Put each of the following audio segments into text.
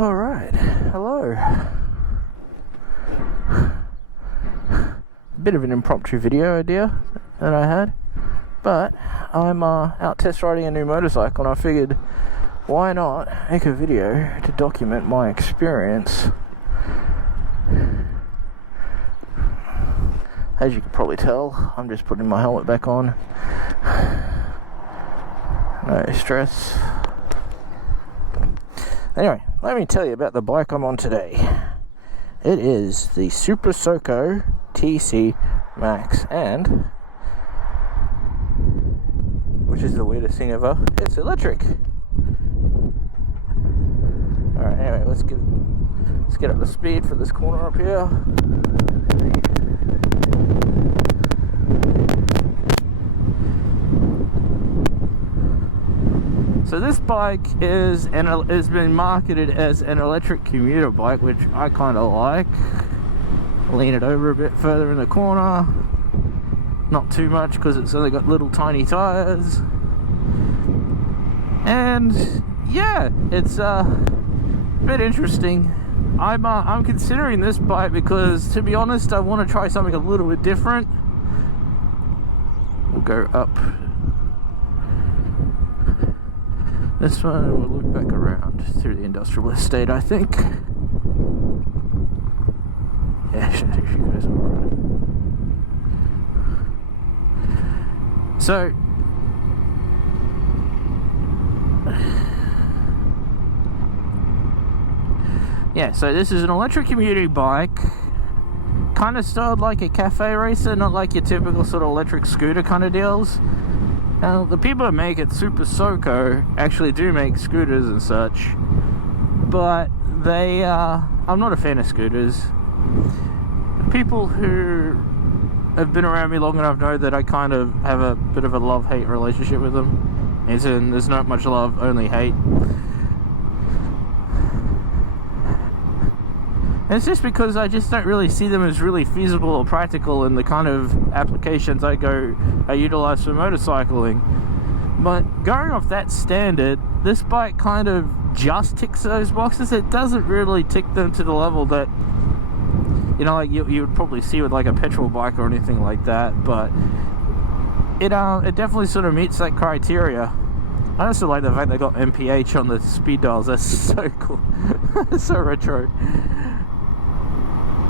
Alright, hello. Bit of an impromptu video idea that I had, but I'm out test riding a new motorcycle and I figured why not make a video to document my experience. As you can probably tell, I'm just putting my helmet back on. No stress. Anyway, let me tell you about the bike I'm on today. It is the Super Soco TC Max, and which is the weirdest thing ever, it's electric. Alright, anyway, let's get up to speed for this corner up here. So this bike has been marketed as an electric commuter bike, which I kind of like. Lean it over a bit further in the corner, not too much because it's only got little tiny tires, and yeah, it's a bit interesting. I'm considering this bike because, to be honest, I want to try something a little bit different. We'll go up this one and we'll look back around through the industrial estate, I think. Yeah, she goes alright. So, yeah, so this is an electric commuting bike, kind of styled like a cafe racer, not like your typical sort of electric scooter kind of deals. Now, the people that make it, Super Soco, actually do make scooters and such, but they, I'm not a fan of scooters. People who have been around me long enough know that I kind of have a bit of a love-hate relationship with them. As in, there's not much love, only hate. And it's just because I just don't really see them as really feasible or practical in the kind of applications I utilize for motorcycling. But going off that standard, this bike kind of just ticks those boxes. It doesn't really tick them to the level that, you know, like you would probably see with like a petrol bike or anything like that, but it definitely sort of meets that criteria. I also like the fact they got MPH on the speed dials. That's so cool. It's so retro.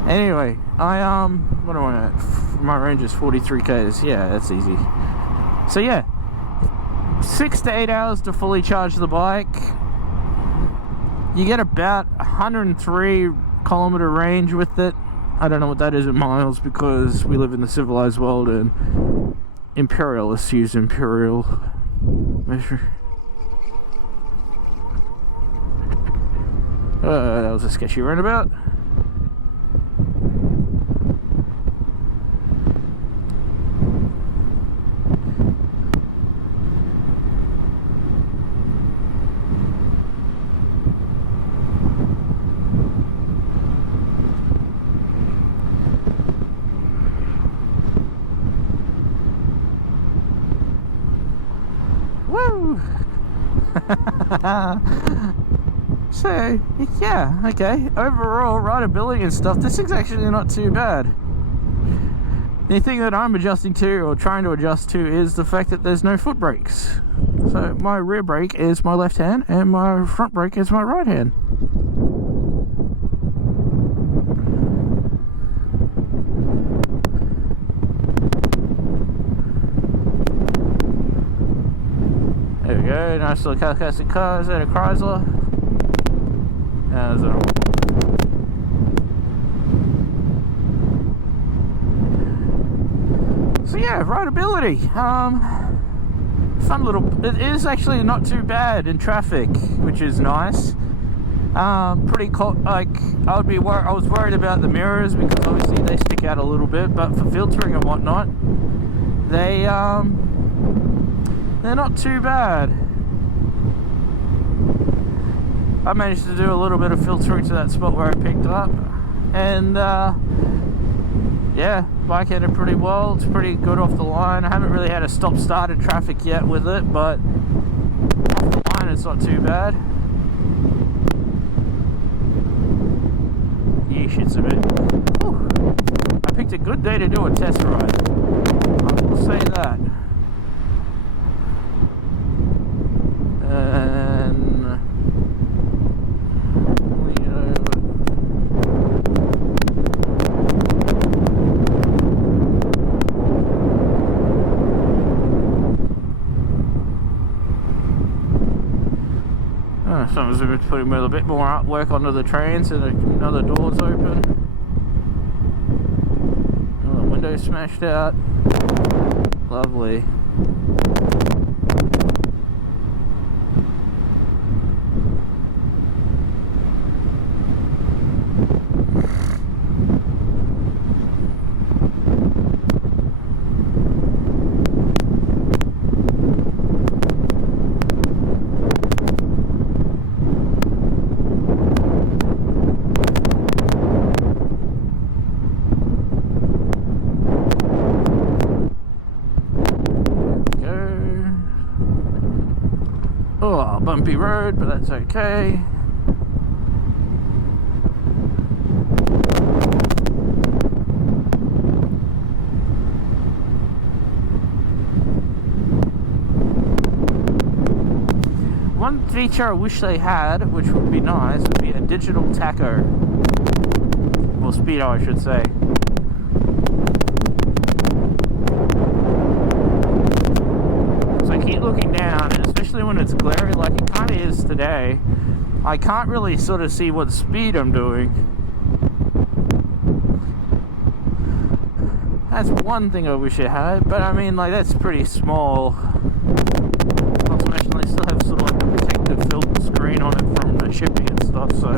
Anyway, what am I at? My range is 43 k's. Yeah, that's easy. So yeah, 6 to 8 hours to fully charge the bike. You get about 103 kilometer range with it. I don't know what that is in miles because we live in the civilized world and imperialists use imperial measure. That was a sketchy roundabout. Woo! So, yeah, okay. Overall, rideability and stuff, this is actually not too bad. The thing that I'm adjusting to, or trying to adjust to, is the fact that there's no foot brakes. So, my rear brake is my left hand, and my front brake is my right hand. There we go, nice little classic car. Is that a Chrysler? So yeah, rideability. Fun little. It is actually not too bad in traffic, which is nice. Pretty like I was worried about the mirrors because obviously they stick out a little bit, but for filtering and whatnot, they're not too bad. I managed to do a little bit of filtering to that spot where I picked up, and yeah, bike headed pretty well. It's pretty good off the line. I haven't really had a stop-start in traffic yet with it, but off the line it's not too bad. shits a bit. Whew. I picked a good day to do a test ride. I will say that. Someone's been putting a bit more artwork onto the trains and another door's open. Oh, the window's smashed out. Lovely. Oh, bumpy road, but that's okay. One feature I wish they had, which would be nice, would be a digital tacho. Or speedo, I should say. Looking down, and especially when it's glary like it kind of is today, I can't really sort of see what speed I'm doing. That's one thing I wish it had, but I mean, like, that's pretty small. Not to mention they still have sort of like a protective filter screen on it from the shipping and stuff, so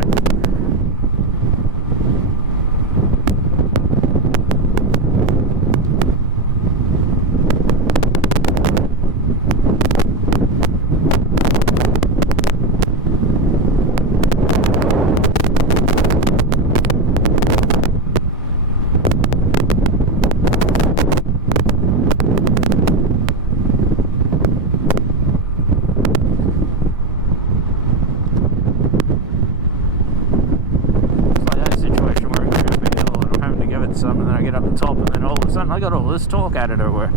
some, and then I get up the top, and then all of a sudden I got all this torque out of nowhere.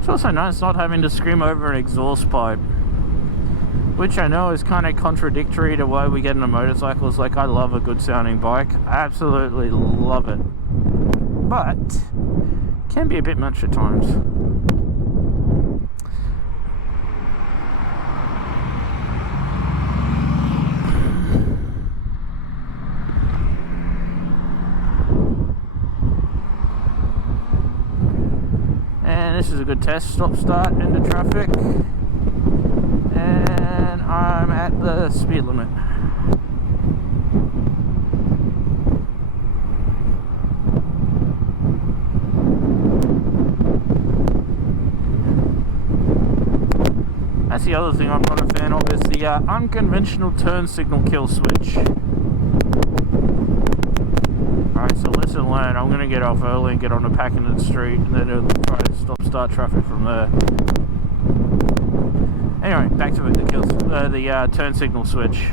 It's also nice not having to scream over an exhaust pipe, which I know is kind of contradictory to why we get into motorcycles. Like, I love a good sounding bike, I absolutely love it, but can be a bit much at times. And this is a good test stop start into traffic, and I'm at the speed limit. That's the other thing I'm not a fan of, is the unconventional turn signal kill switch. Alright, so listen and learn. I'm going to get off early and get on the Packington Street, and then it'll try to start traffic from there. Anyway, back to the turn signal switch.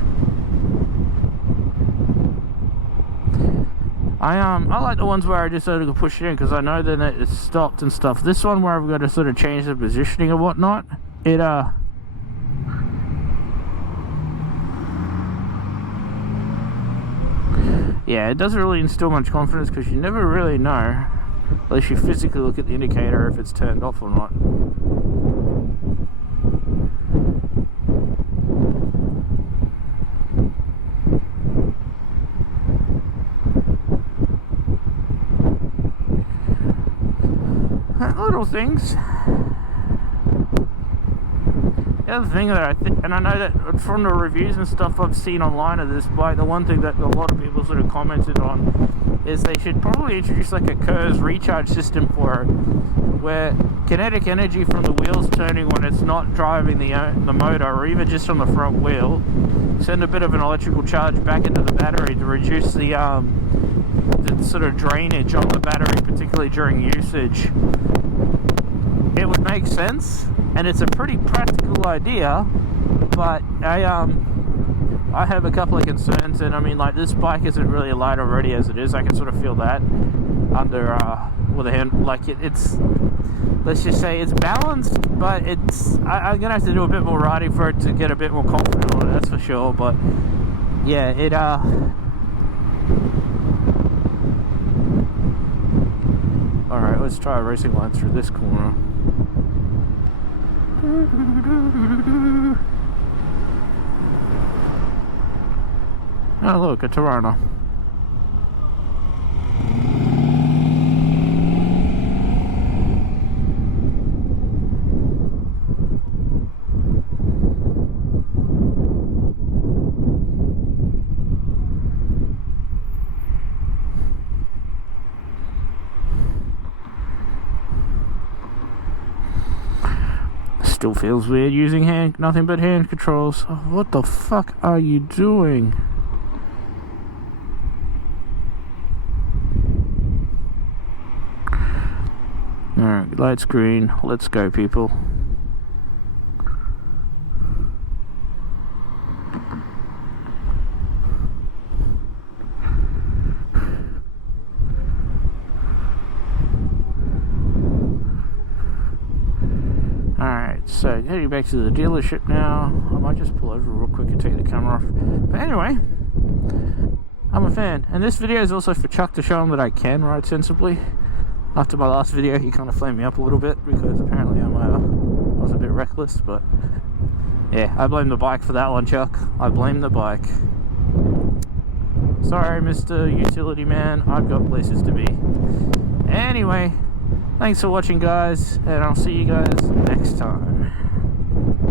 I like the ones where I just sort of push it in, because I know that it's stopped and stuff. This one where I've got to sort of change the positioning and whatnot, it yeah, it doesn't really instill much confidence, because you never really know, unless you physically look at the indicator, if it's turned off or not. Little things. The other thing that I think, and I know that from the reviews and stuff I've seen online of this bike, the one thing that a lot of people sort of commented on is they should probably introduce like a KERS recharge system for it, where kinetic energy from the wheels turning when it's not driving the motor, or even just on the front wheel, send a bit of an electrical charge back into the battery to reduce the sort of drainage on the battery, particularly during usage. It would make sense, and it's a pretty practical idea, but I have a couple of concerns. And I mean, like, this bike isn't really light already as it is. I can sort of feel that under with a hand, like it's, let's just say it's balanced, but I'm gonna have to do a bit more riding for it to get a bit more confident on it, that's for sure. But yeah, it alright, let's try a racing line through this corner. Oh look, a Tirana. Still feels weird using nothing but hand controls. Oh, what the fuck are you doing? Alright, lights green. Let's go, people. Alright, so heading back to the dealership now. I might just pull over real quick and take the camera off. But anyway, I'm a fan. And this video is also for Chuck to show him that I can ride sensibly. After my last video, he kind of flamed me up a little bit because apparently I was a bit reckless. But yeah, I blame the bike for that one, Chuck. I blame the bike. Sorry, Mr. Utility Man. I've got places to be. Anyway, thanks for watching, guys, and I'll see you guys next time.